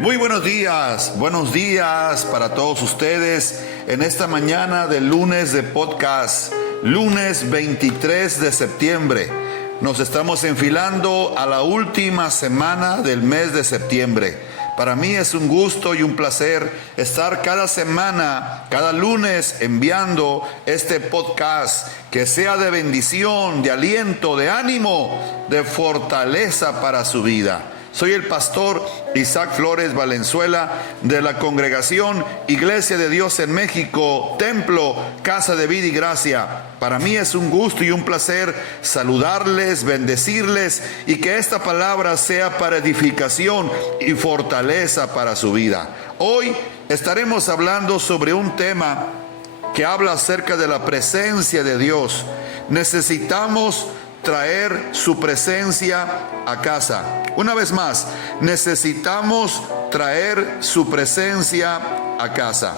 Muy buenos días para todos ustedes en esta mañana de lunes de podcast, lunes 23 de septiembre. Nos estamos enfilando a la última semana del mes de septiembre. Para mí es un gusto y un placer estar cada semana, cada lunes enviando este podcast que sea de bendición, de aliento, de ánimo, de fortaleza para su vida. Soy el pastor Isaac Flores Valenzuela de la Congregación Iglesia de Dios en México, Templo, Casa de Vida y Gracia. Para mí es un gusto y un placer saludarles, bendecirles y que esta palabra sea para edificación y fortaleza para su vida. Hoy estaremos hablando sobre un tema que habla acerca de la presencia de Dios. Necesitamos traer su presencia a casa. Una vez más, necesitamos traer su presencia a casa.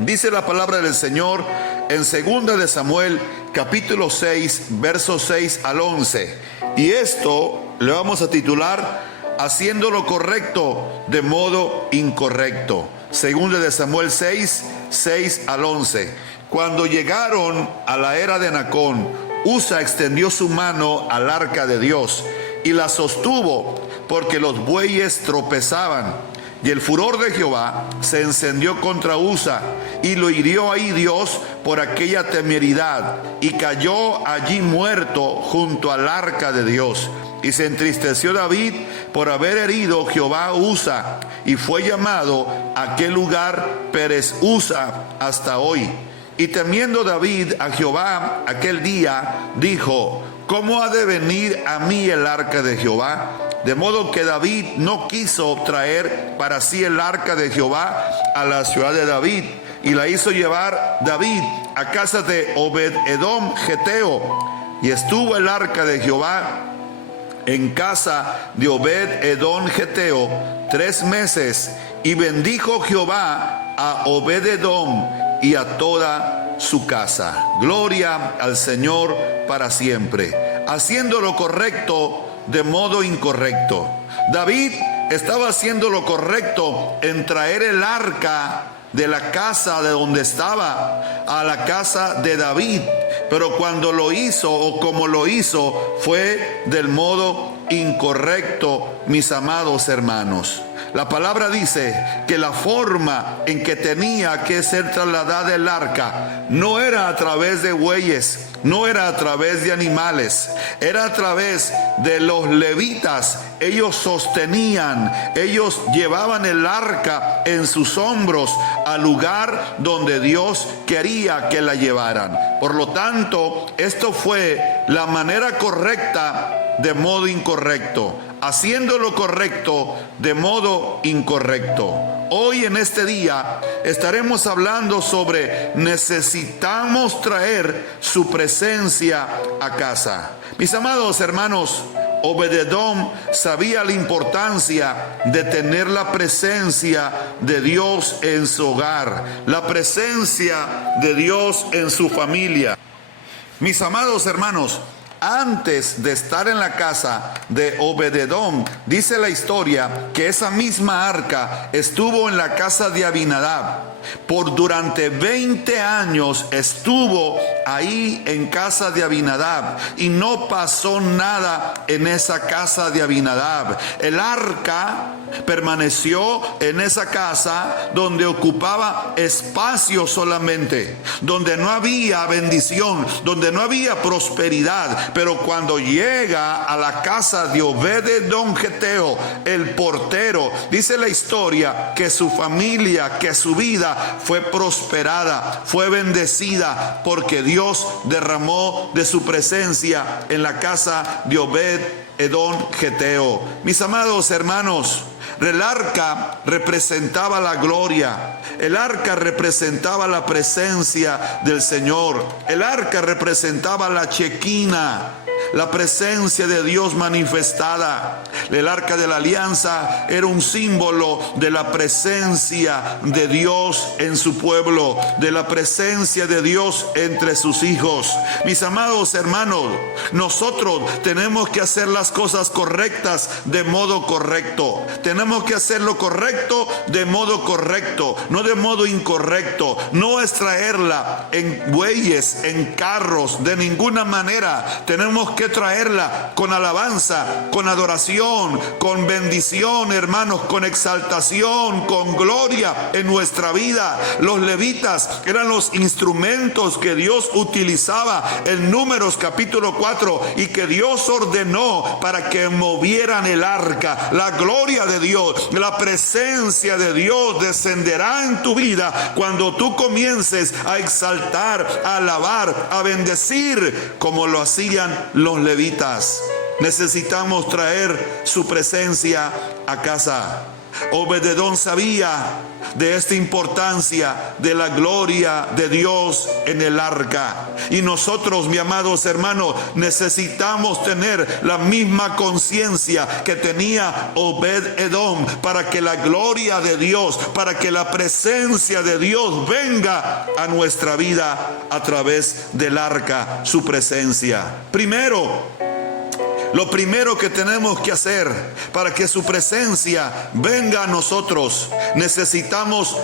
Dice la palabra del Señor en 2 de Samuel, capítulo 6, versos 6 al 11. Y esto le vamos a titular Haciendo lo correcto de modo incorrecto. 2 de Samuel 6, 6 al 11. Cuando llegaron a la era de Nacón, Usa extendió su mano al arca de Dios y la sostuvo porque los bueyes tropezaban. Y el furor de Jehová se encendió contra Usa y lo hirió ahí Dios por aquella temeridad y cayó allí muerto junto al arca de Dios. Y se entristeció David por haber herido Jehová a Usa y fue llamado aquel lugar Perez Usa hasta hoy. Y temiendo David a Jehová aquel día, dijo: ¿cómo ha de venir a mí el arca de Jehová? De modo que David no quiso traer para sí el arca de Jehová a la ciudad de David, y la hizo llevar David a casa de Obed-edom Geteo. Y estuvo el arca de Jehová en casa de Obed-edom Geteo 3 meses, y bendijo Jehová a Obed-edom y a toda su casa. Gloria al Señor para siempre. Haciendo lo correcto de modo incorrecto. David estaba haciendo lo correcto en traer el arca de la casa de donde estaba a la casa de David, pero cuando lo hizo o como lo hizo fue del modo incorrecto, mis amados hermanos. La palabra dice que la forma en que tenía que ser trasladada el arca no era a través de bueyes, no era a través de animales, era a través de los levitas. Ellos sostenían, ellos llevaban el arca en sus hombros al lugar donde Dios quería que la llevaran. Por lo tanto, esto fue la manera correcta de modo incorrecto, haciendo lo correcto de modo incorrecto. Hoy en este día estaremos hablando sobre necesitamos traer su presencia a casa. Mis amados hermanos, Obed-edom sabía la importancia de tener la presencia de Dios en su hogar, la presencia de Dios en su familia. Mis amados hermanos, antes de estar en la casa de Obed-edom, dice la historia que esa misma arca estuvo en la casa de Abinadab. Durante 20 años estuvo ahí en casa de Abinadab y no pasó nada en esa casa de Abinadab. El arca permaneció en esa casa donde ocupaba espacio solamente, donde no había bendición, donde no había prosperidad. Pero cuando llega a la casa de Obed-edom Geteo, el portero, dice la historia que su familia, que su vida fue prosperada, fue bendecida, porque Dios derramó de su presencia en la casa de Obed-edom Geteo. Mis amados hermanos, el arca representaba la gloria, el arca representaba la presencia del Señor, el arca representaba la chequina. la presencia de Dios manifestada. El arca de la alianza era un símbolo de la presencia de Dios en su pueblo, de la presencia de Dios entre sus hijos. Mis amados hermanos, nosotros tenemos que hacer las cosas correctas de modo correcto. Tenemos que hacer lo correcto de modo correcto, no de modo incorrecto. No es traerla en bueyes, en carros, de ninguna manera. Tenemos que traerla con alabanza, con adoración, con bendición, hermanos, con exaltación, con gloria en nuestra vida. Los levitas eran los instrumentos que Dios utilizaba en Números capítulo 4 y que Dios ordenó para que movieran el arca. La gloria de Dios, la presencia de Dios descenderá en tu vida cuando tú comiences a exaltar, a alabar, a bendecir como lo hacían los levitas. Necesitamos traer su presencia a casa. Obed-edom sabía de esta importancia de la gloria de Dios en el arca. Y nosotros, mis amados hermanos, necesitamos tener la misma conciencia que tenía Obed-edom para que la gloria de Dios, para que la presencia de Dios venga a nuestra vida a través del arca, su presencia. Lo primero que tenemos que hacer para que su presencia venga a nosotros, necesitamos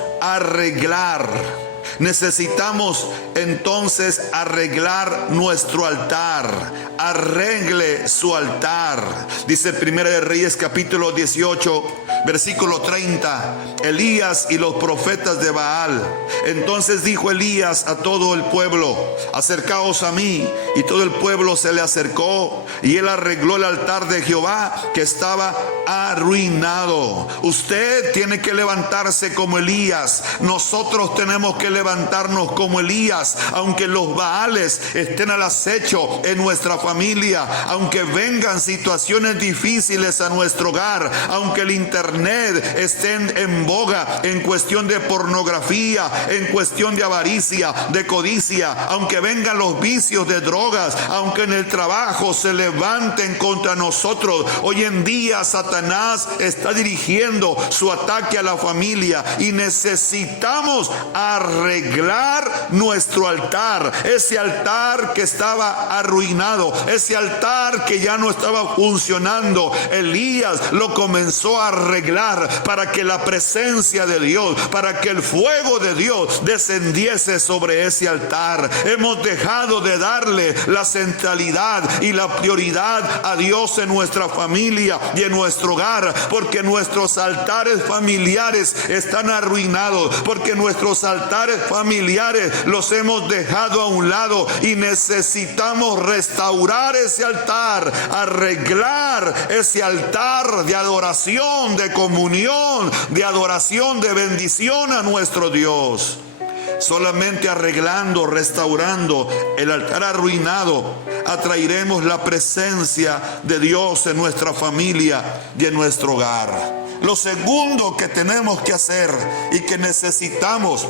Necesitamos entonces arreglar nuestro altar. Arregle su altar. Dice Primera de Reyes capítulo 18 versículo 30. Elías y los profetas de Baal. Entonces dijo Elías a todo el pueblo: acercaos a mí. Y todo el pueblo se le acercó, y él arregló el altar de Jehová que estaba arruinado. Usted tiene que levantarse como Elías. Nosotros tenemos que levantarnos como Elías, aunque los Baales estén al acecho en nuestra familia, aunque vengan situaciones difíciles a nuestro hogar, aunque el internet esté en boga en cuestión de pornografía, en cuestión de avaricia, de codicia, aunque vengan los vicios de drogas, aunque en el trabajo se levanten contra nosotros. Hoy en día Satanás está dirigiendo su ataque a la familia y necesitamos arreglar nuestro altar, ese altar que estaba arruinado, ese altar que ya no estaba funcionando. Elías lo comenzó a arreglar para que la presencia de Dios, para que el fuego de Dios descendiese sobre ese altar. Hemos dejado de darle la centralidad y la prioridad a Dios en nuestra familia y en nuestro hogar, porque nuestros altares familiares están arruinados, porque nuestros altares familiares los hemos dejado a un lado y necesitamos restaurar ese altar, arreglar ese altar de adoración, de comunión, de adoración, de bendición a nuestro Dios. Solamente arreglando, restaurando el altar arruinado, atraeremos la presencia de Dios en nuestra familia y en nuestro hogar. Lo segundo que tenemos que hacer y que necesitamos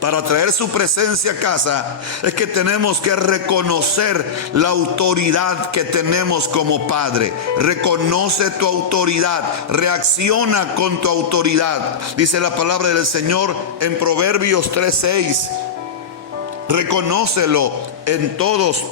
para traer su presencia a casa es que tenemos que reconocer la autoridad que tenemos como padre. Reconoce tu autoridad, reacciona con tu autoridad. Dice la palabra del Señor en Proverbios 3:6. Reconócelo en todos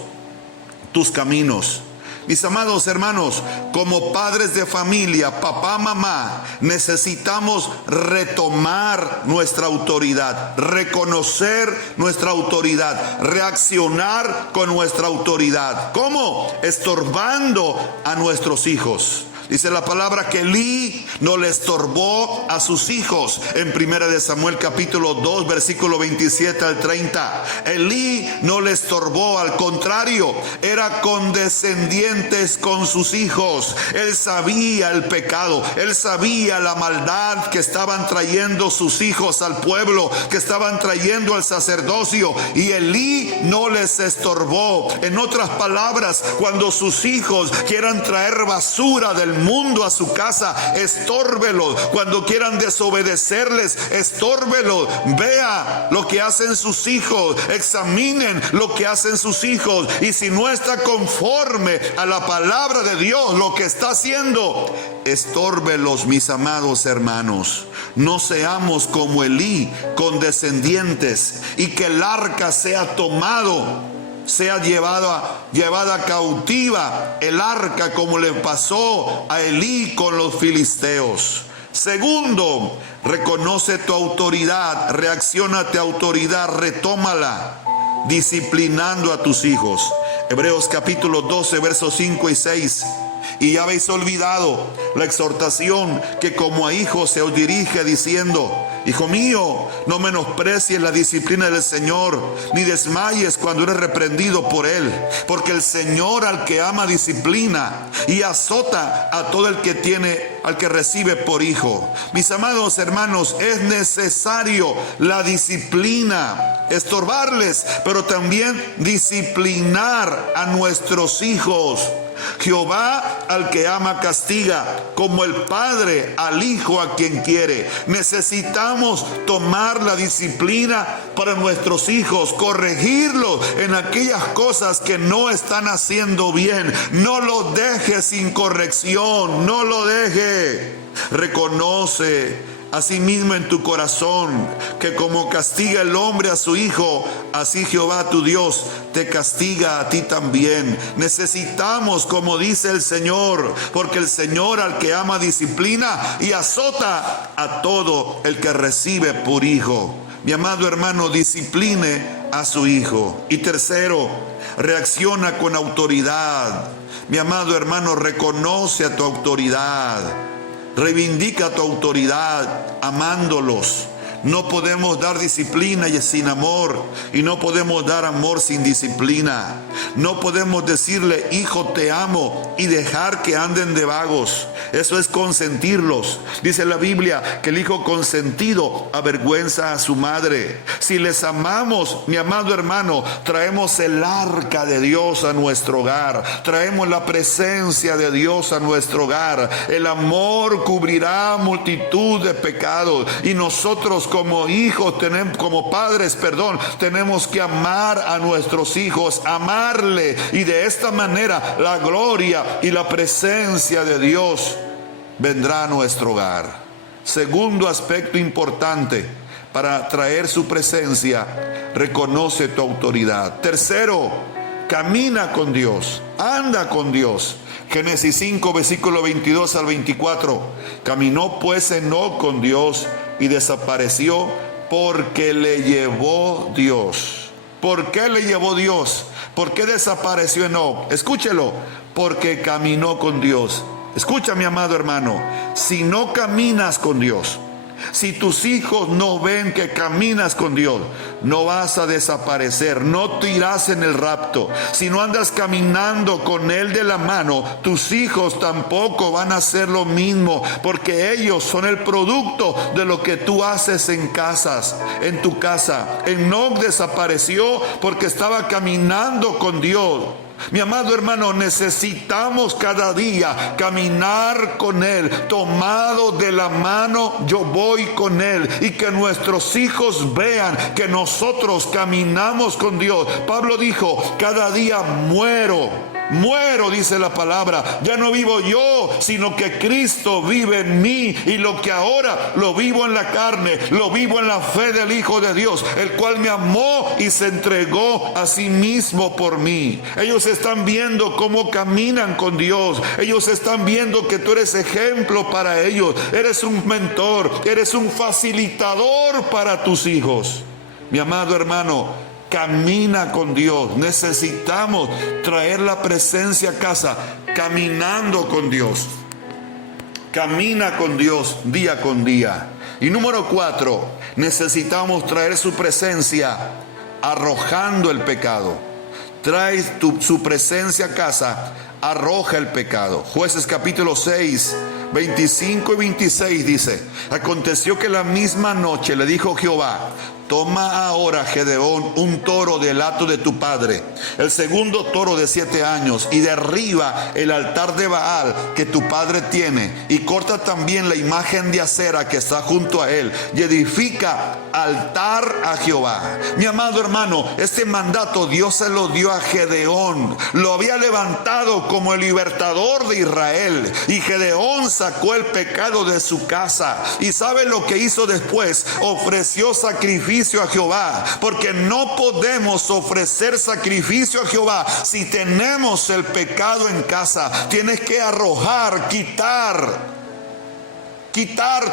tus caminos. Mis amados hermanos, como padres de familia, papá, mamá, necesitamos retomar nuestra autoridad, reconocer nuestra autoridad, reaccionar con nuestra autoridad. ¿Cómo? Estorbando a nuestros hijos. Dice la palabra que Elí no le estorbó a sus hijos. En 1 de Samuel capítulo 2 versículo 27 al 30. Elí no le estorbó, al contrario, era condescendiente con sus hijos. Él sabía el pecado, él sabía la maldad que estaban trayendo sus hijos al pueblo, que estaban trayendo al sacerdocio, y Elí no les estorbó. En otras palabras, cuando sus hijos quieran traer basura del el mundo a su casa, estórbelos. Cuando quieran desobedecerles, estórbelos. Vea lo que hacen sus hijos, examinen lo que hacen sus hijos, y si no está conforme a la palabra de Dios lo que está haciendo, estórbelos, mis amados hermanos. No seamos como Elí, condescendientes, y que el arca sea llevada cautiva el arca, como le pasó a Elí con los filisteos. Segundo, reconoce tu autoridad, reacciona a tu autoridad, retómala, disciplinando a tus hijos. Hebreos capítulo 12, versos 5 y 6. Y ya habéis olvidado la exhortación que como a hijos se os dirige, diciendo: hijo mío, no menosprecies la disciplina del Señor, ni desmayes cuando eres reprendido por Él, porque el Señor al que ama disciplina y azota a todo el que al que recibe por hijo. Mis amados hermanos, es necesario la disciplina, estorbarles, pero también disciplinar a nuestros hijos. Jehová al que ama castiga, como el padre al hijo a quien quiere. Necesitamos tomar la disciplina para nuestros hijos, corregirlos en aquellas cosas que no están haciendo bien. No lo dejes sin corrección, no lo deje. Reconoce asimismo en tu corazón que como castiga el hombre a su hijo, así Jehová tu Dios te castiga a ti también. Necesitamos, como dice el Señor, porque el Señor al que ama disciplina y azota a todo el que recibe por hijo. Mi amado hermano, discipline a su hijo. Y tercero, reacciona con autoridad. Mi amado hermano, reconoce a tu autoridad. Reivindica tu autoridad amándolos. No podemos dar disciplina y sin amor, y no podemos dar amor sin disciplina. No podemos decirle: hijo, te amo, y dejar que anden de vagos. Eso es consentirlos. Dice la Biblia que el hijo consentido avergüenza a su madre. Si les amamos, mi amado hermano, traemos el arca de Dios a nuestro hogar. Traemos la presencia de Dios a nuestro hogar. El amor cubrirá multitud de pecados, y nosotros como hijos, como padres, tenemos que amar a nuestros hijos, amarle, y de esta manera la gloria y la presencia de Dios vendrá a nuestro hogar. Segundo aspecto importante para traer su presencia: reconoce tu autoridad. Tercero, camina con Dios, anda con Dios. Génesis 5, versículo 22 al 24. Caminó pues Enoc con Dios y desapareció porque le llevó Dios. ¿Por qué le llevó Dios? ¿Por qué desapareció Enoc? Escúchelo: porque caminó con Dios. Escucha, mi amado hermano, si no caminas con Dios, si tus hijos no ven que caminas con Dios, no vas a desaparecer, no te irás en el rapto. Si no andas caminando con Él de la mano, tus hijos tampoco van a hacer lo mismo, porque ellos son el producto de lo que tú haces en tu casa. Enoc desapareció porque estaba caminando con Dios. Mi amado hermano, necesitamos cada día caminar con Él, tomado de la mano. Yo voy con Él, y que nuestros hijos vean que nosotros caminamos con Dios. Pablo dijo: cada día muero, dice la palabra. Ya no vivo yo, sino que Cristo vive en mí, y lo que ahora lo vivo en la carne, lo vivo en la fe del Hijo de Dios, el cual me amó y se entregó a sí mismo por mí. Ellos están viendo cómo caminan con Dios. Ellos están viendo que tú eres ejemplo para ellos. Eres un mentor, eres un facilitador para tus hijos. Mi amado hermano, camina con Dios. Necesitamos traer la presencia a casa, caminando con Dios. Camina con Dios día con día. Y número 4, necesitamos traer su presencia arrojando el pecado. Trae su presencia a casa arroja el pecado. Jueces capítulo 6, 25 y 26 dice: aconteció que la misma noche le dijo Jehová: toma ahora, Gedeón, un toro del hato de tu padre, el segundo toro de 7 años, y derriba el altar de Baal que tu padre tiene, y corta también la imagen de acera que está junto a él, y edifica altar a Jehová. Mi amado hermano, este mandato Dios se lo dio a Gedeón. Lo había levantado como el libertador de Israel, y Gedeón sacó el pecado de su casa. ¿Y sabe lo que hizo después? Ofreció sacrificio a Jehová, porque no podemos ofrecer sacrificio a Jehová si tenemos el pecado en casa. Tienes que arrojar, quitar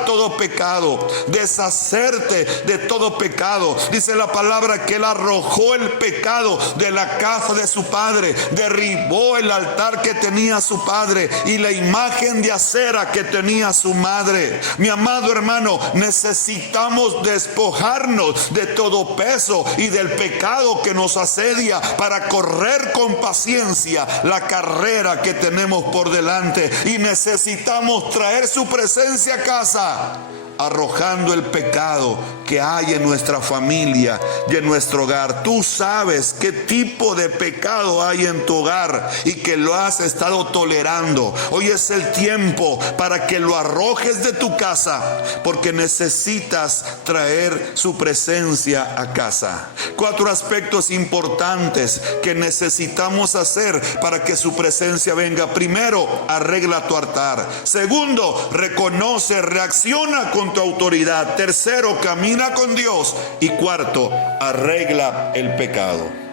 todo pecado, deshacerte de todo pecado. Dice la palabra que él arrojó el pecado de la casa de su padre, derribó el altar que tenía su padre y la imagen de acera que tenía su madre. Mi amado hermano, necesitamos despojarnos de todo peso y del pecado que nos asedia para correr con paciencia la carrera que tenemos por delante. Y necesitamos traer su presencia a casa, arrojando el pecado que hay en nuestra familia y en nuestro hogar. Tú sabes qué tipo de pecado hay en tu hogar y que lo has estado tolerando. Hoy es el tiempo para que lo arrojes de tu casa, porque necesitas traer su presencia a casa. 4 aspectos importantes que necesitamos hacer para que su presencia venga. Primero, arregla tu altar. Segundo, reconoce, reacciona con tu autoridad. Tercero, camina con Dios. Y cuarto, arregla el pecado.